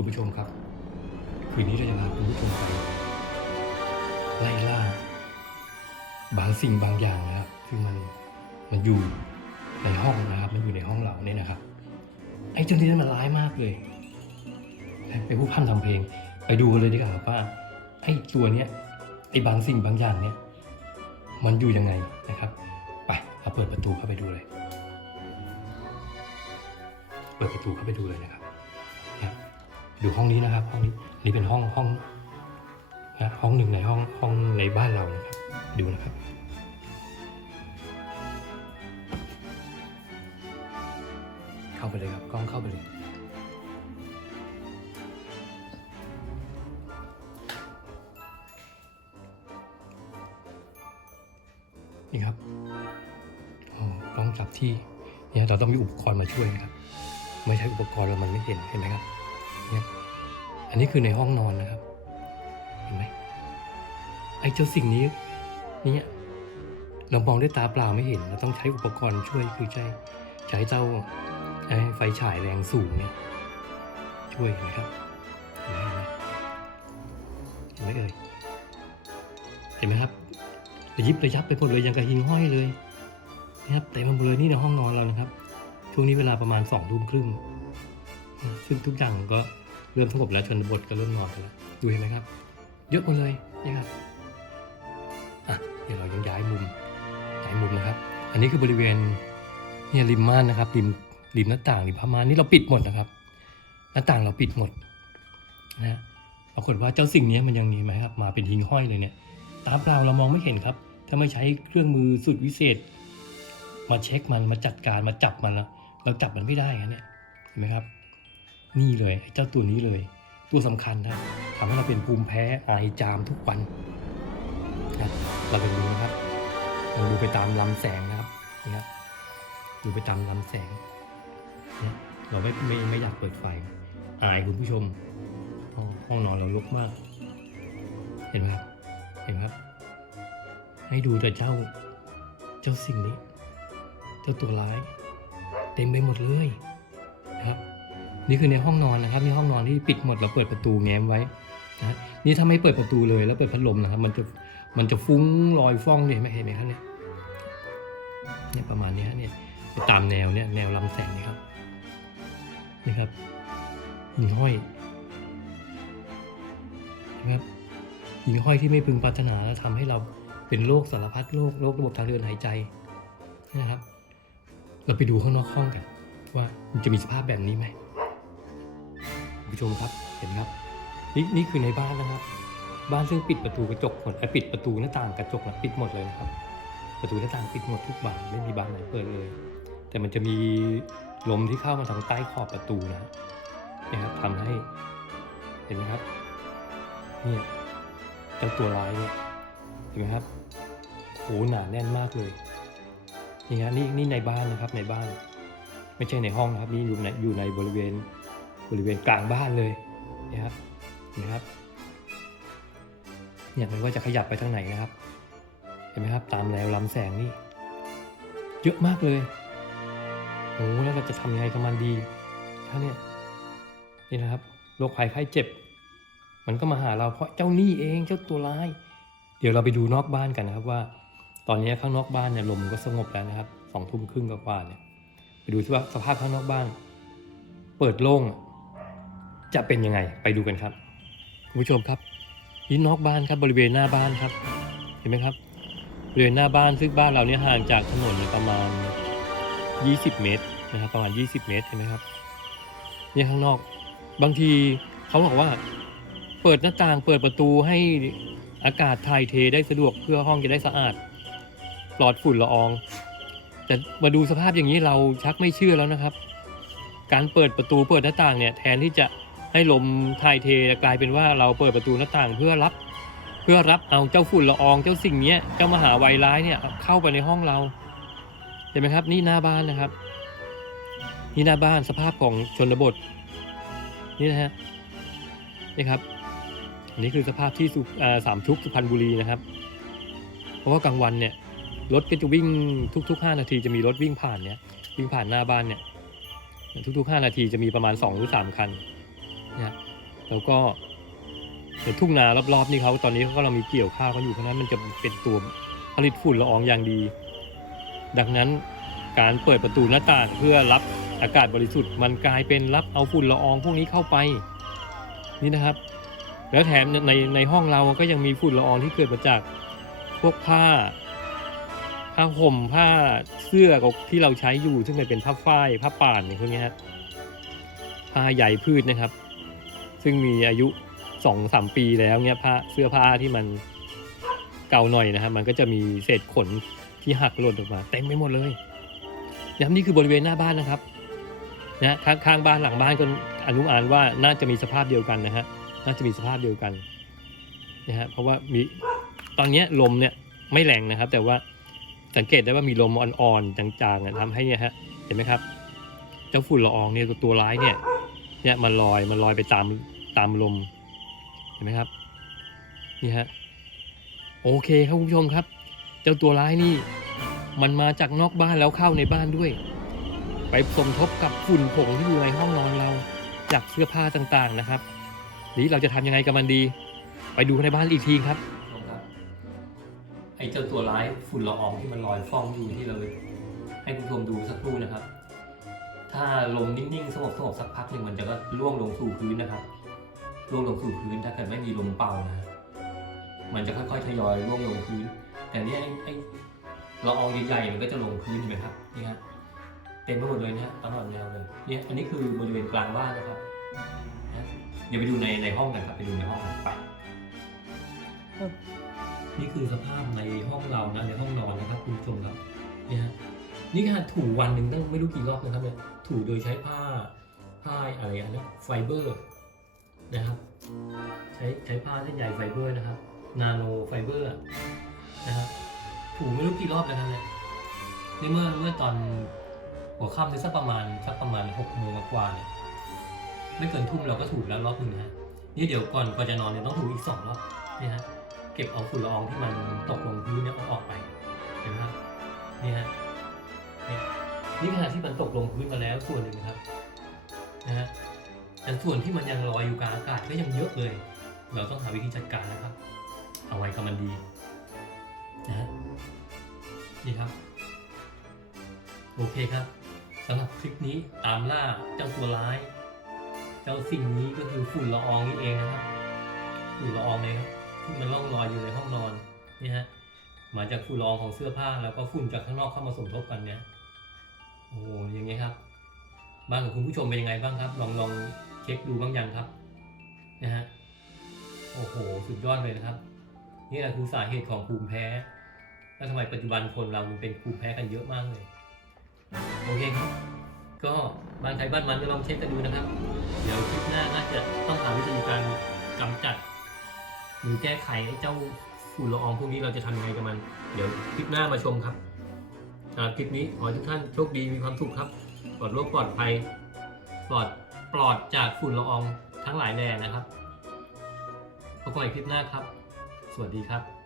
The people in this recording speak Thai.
คุณผู้ชมครับ คืนนี้เราจะพาคุณผู้ชมไปไล่ล่าบางสิ่งบางอย่างนะครับคือมันมันอยู่ในห้องนะครับ มันอยู่ในห้องเราเนี่ยนะครับ ไอ้เจ้านี้นมันร้ายมากเลยเป็นผู้พันทำเพลง ไปดูกันเลยดีกว่าว่าไอ้ตัวเนี้ยไอ้บางสิ่งบางอย่างเนี่ยมันอยู่ยังไงนะครับไปเราเปิดประตูเข้าไปดูเลย เปิดประตูเข้าไปดูเลยนะครับ ดูห้องนี้นะครับห้องนี้นี่เป็นห้องห้องนะห้องหนึ่งในห้องห้องในบ้านเรานะครับดูนะครับเข้าไปเลยครับกล้องเข้าไปเลยนี่ครับโอ้กล้องจับที่เนี่ยเราต้องมีอุปกรณ์มาช่วยนะครับ ไม่ใช้อุปกรณ์แล้วมันไม่เห็นเห็นไหมครับ เนี่ยอันนี้คือในห้องนอนนะครับ เห็นไหมไอ้เจ้าสิ่งนี้เนี่ยเรามองด้วยตาเปล่าไม่เห็น เราต้องใช้อุปกรณ์ช่วยคือใช้ใช้เจ้าไฟฉายแรงสูงเนี่ยช่วยนไหมครับเห็นไหมเห็นไหมเอ่ยเห็นไหมครับระยิบระยับไปหมดเลยยังกระหิงห้อยเลยนะครับเต็มไปหมดเลยนี่ในห้องนอนเรานะครับช่วงนี้เวลาประมาณสองทุ่มครึ่งซึ่งทุกอย่างก็ ริ่มสงบแล้วชนบทก็เริ่มนอนกันแล้วดูเห็นไหมครับ เยอะหมดเลยนี่ครับอะเดี๋ยวเรายังย้ายมุมย้ายมุมนะครับ อันนี้คือบริเวณเนี่ยริมม่านนะครับริมริมหน้าต่างริมผ้าม่านนี่เราปิดหมดนะครับ หน้าต่างเราปิดหมดนะฮะปรากฏว่าเจ้าสิ่งนี้มันยังมีไหมครับ มาเป็นหิงห้อยเลยเนี่ย ตาเปล่าเรามองไม่เห็นครับ ถ้าไม่ใช้เครื่องมือสุดวิเศษ มาเช็คมันมาจัดการมาจับมันแล้วเราจับมันไม่ได้ครับเนี่ยเห็นไหมครับ นี่เลยเจ้าตัวนี้เลย ตัวสำคัญนะทำให้เราเป็นภูมิแพ้ไอจามทุกวันนะเราไปดูนะครับเราดูไปตามลำแสงนะครับนี่ครับดูไปตามลำแสงเนี่ยเราไม่ไม่ไม่อยากเปิดไฟอายคุณผู้ชมห้องห้องนอนเรารกมาก เห็นไหมครับเห็นไหมครับ ให้ดูแต่เจ้าเจ้าสิ่งนี้ เจ้าตัวร้าย เต็มไปหมดเลยนะครับ นี่คือในห้องนอนนะครับนี่ห้องนอนที่ปิดหมดเราเปิดประตูแง้มไว้นะนี่ถ้าไม่เปิดประตูเลยแล้วเปิดพัดลมนะครับ มันจะมันจะฟุ้งลอยฟ้องเนี่ยไม่เห็นไหมครับเนี่ยเนี่ยประมาณนี้ฮะเนี่ยตามแนวเนี่ยแนวลำแสงนี่ครับนี่ครับหิงห้อยนะครับหิงห้อยที่ไม่พึงปรารถนาแล้วทำให้เราเป็นโรคสารพัดโรคโรคระบบทางเดินหายใจนะครับ เราไปดูข้างนอกห้องกัน ว่ามันจะมีสภาพแบบนี้ไหม ผู้ชมครับเห็นไหมครับนี่นี่คือในบ้านนะครับ บ้านซึ่งปิดประตูกระจกหมดปิดประตูหน้าต่างกระจกนะปิดหมดเลยนะครับ ประตูหน้าต่างปิดหมดทุกบานไม่มีบานไหนเปิดเลย แต่มันจะมีลมที่เข้ามาทางใต้ขอบประตูนะนะครับทำให้เห็นไหมครับเนี่ยเจ้าตัวร้ายเนี่ยเห็นไหมครับโหหนาแน่นมากเลยนี่ฮะนี่นี่ในบ้านนะครับในบ้าน ไม่ใช่ในห้องนะครับนี่อยู่ในอยู่ในบริเวณ บริเวณกลางบ้านเลยนะครับเห็นะครับเนี่ยไม่ว่าจะขยับไปทางไหนนะครับ เห็นไหมครับตามแนวลำแสงนี่เยอะมากเลยโอ้แล้วเราจะทำยังไงกับมันดีถ้าเนี่ยนี่นะครับโรคภัยไข้เจ็บ มันก็มาหาเราเพราะเจ้าหนี้เองเจ้าตัวร้าย เดี๋ยวเราไปดูนอกบ้านกันนะครับว่า ตอนนี้ข้างนอกบ้านเนี่ยลมก็สงบแล้วนะครับสองทุ่มครึ่งกว่าเนี่ยไปดูที่ว่าสภาพข้างนอกบ้าน เปิดโล่ง จะเป็นยังไงไปดูกันครับคุณผู้ชมครับนี่นอกบ้านครับบริเวณหน้าบ้านครับ เห็นไหมครับบริเวณหน้าบ้านซึ่งบ้านเราเนี่ยห่างจากถนนประมาณ 20 เมตรนะครับประมาณ 20 เมตรเห็นไหมครับเนี่ยข้างนอกบางทีเขาบอกว่า เปิดหน้าต่างเปิดประตูให้อากาศถ่ายเทได้สะดวกเพื่อห้องจะได้สะอาดปลอดฝุ่นละออง แต่มาดูสภาพอย่างนี้เราชักไม่เชื่อแล้วนะครับ การเปิดประตูเปิดหน้าต่างเนี่ยแทนที่จะ ให้ลมถ่ายเทกลายเป็นว่าเราเปิดประตูหน้าต่างเพื่อรับ เพื่อรับเอาเจ้าฝุ่นละอองเจ้าสิ่งนี้เจ้ามหาวัยร้ายเนี่ยเข้าไปในห้องเราเห็นไหมครับ นี่หน้าบ้านนะครับ นี่หน้าบ้านสภาพของชนบท นี่นะฮะนี่ครับอันนี้คือสภาพที่สุอ่าสามชุกสุพรรณบุรีนะครับ เพราะว่ากลางวันเนี่ยรถก็จะวิ่งทุกๆ 5 นาทีจะมีรถวิ่งผ่านเนี่ยวิ่งผ่านหน้าบ้านเนี่ยทุกๆ 5 นาทีจะมีประมาณ 2 หรือ 3 คัน นี่ยแล้วก็ส่วนทุ่งนารอบๆนี่เขาตอนนี้เขากำลังมีเกี่ยวข้าวเขาอยู่เพราะฉะนั้นมันจะเป็นตัวผลิตฝุ่นละอองอย่างดี ดังนั้นการเปิดประตูหน้าต่างเพื่อรับอากาศบริสุทธิ์มันกลายเป็นรับเอาฝุ่นละอองพวกนี้เข้าไปนี่นะครับ แล้วแถมในในห้องเราก็ยังมีฝุ่นละอองที่เกิดมาจากพวกผ้า ผ้าห่มผ้าเสื้อที่เราใช้อยู่ ซึ่งมันเป็นผ้าฝ้ายผ้าป่านอย่างพวกนี้ฮะผ้าใหญ่พืชนะครับ ซึ่งมีอายุสองสามปีแล้วเนี่ยผ้าเสื้อผ้าที่มันเก่าหน่อยนะครับมันก็จะมีเศษขนที่หักหล่นออกมาเต็มไปหมดเลยนะครับนี่คือบริเวณหน้าบ้านนะครับนะข้างข้างบ้านหลังบ้านก็อนุมานว่าน่าจะมีสภาพเดียวกันนะฮะน่าจะมีสภาพเดียวกันนะฮะเพราะว่ามีตอนนี้ลมเนี่ยไม่แรงนะครับ แต่ว่าสังเกตได้ว่ามีลมอ่อนๆจางๆอะทำให้เนี่ยฮะเห็นไหมครับเจ้าฝุ่นละอองเนี่ยตัวร้ายเนี่ยเนี่ยมันลอยมันลอยไปตาม ตามลมเห็นไหมครับนี่ฮะโอเคครับคุณผู้ชมครับ เจ้าตัวร้ายนี่ มันมาจากนอกบ้านแล้วเข้าในบ้านด้วย ไปสมทบกับฝุ่นผงที่อยู่ในห้องนอนเรา จากเสื้อผ้าต่างๆนะครับ นี้เราจะทำยังไงกับมันดี ไปดูในบ้านอีกทีครับไอ้เจ้าตัวร้ายฝุ่นละอองที่มันลอยฟ้องอยู่ที่เราให้คุณผู้ชมดูสักครู่นะครับ ถ้าลมนิ่งๆสงบสงบสักพักหนึ่งมันจะก็ล่วงลงสู่พื้นนะครับ ล่วงลงสู่พื้นถ้าเกิดไม่มีลมเป่านะ มันจะค่อยๆทยอยล่วงลงพื้น แต่นี่ไอ้ไอละอองใหญ่ๆมันก็จะลงพื้นเห็นไหมครับนี่ฮะเต็มไปหมดเลยนี่ยตลอดแนวเลยเนี่ยอันนี้คือบริเวณกลางบ้านนะครับนะเดี๋ยวไปดูในในห้องกันครับไปดูในห้องกันไปนี่คือสภาพในห้องเรานะในห้องนอนนะครับคุณผู้ชมครับเนี่ยฮะนี่ขนาดถูวันหนึ่งตั้งไม่รู้กี่รอบนะครับเนี่ยถูโดยใช้ผ้าผ้าอะไรอันนี้ไฟเบอร์ นะครับ ใช้ใช้ผ้าเส้นใยไฟเบอร์นะครับ นาโนไฟเบอร์นะครับถูไม่รู้กี่รอบแล้วครับเนี่ยนี่เมื่อเมื่อตอนหัวค่ำนี่สักประมาณสักประมาณหกโมงกว่าเนี่ยไม่เกินทุ่มเราก็ถูแล้วรอบหนึ่งนะฮะนี่เดี๋ยวก่อนก่อนจะนอนเนี่ยต้องถูอีกสองรอบนี่ฮะเก็บเอาฝุ่นละอองที่มันตกลงพื้นเนี่ยเอาออกไปเห็นไหมครับนี่ฮะนี่ขณะที่มันตกลงพื้นมาแล้วส่วนหนึ่งครับนะฮะ แต่ส่วนที่มันยังลอยอยู่กลางอากาศก็ยังเยอะเลย เราต้องหาวิธีจัดการนะครับ เอาไว้กับมันดีนะฮะนี่ครับ โอเคครับสำหรับคลิปนี้ตามล่าเจ้าตัวร้าย เจ้าสิ่งนี้ก็คือฝุ่นละอองนี่เองนะครับฝุ่นละอองเลยครับที่มันล่องลอยอยู่ในห้องนอนนี่ฮะมาจากฝุ่นละอองของเสื้อผ้าแล้วก็ฝุ่นจากข้างนอกเข้ามาสมทบกันเนี่ยโอ้โหอย่างเงี้ยครับบ้านของคุณผู้ชมเป็นยังไงบ้างครับ ลองลอง ช็คดูบ้างยังครับนะฮะโอ้โหสุดยอดเลยนะครับ นี่แหละคือสาเหตุของภูมิแพ้แล้วทำไมปัจจุบันคนเรามันเป็นภูมิแพ้กันเยอะมากเลยโอเคครับ ก็บ้านใครบ้านมันก็ลองเช็คกันดูนะครับ เดี๋ยวคลิปหน้าน่าจะต้องหาวิธีการกำจัด หรือแก้ไขไอ้เจ้าฝุ่นละอองพวกนี้เราจะทำยังไงกับมัน เดี๋ยวคลิปหน้ามาชมครับสำหรับคลิปนี้ขอให้ทุกท่านโชคดีมีความสุขครับปลอดโรคปลอดภัยปลอด ปลอดจากฝุ่นละอองทั้งหลายแน่นะครับพบกันใหม่คลิปหน้าครับ สวัสดีครับ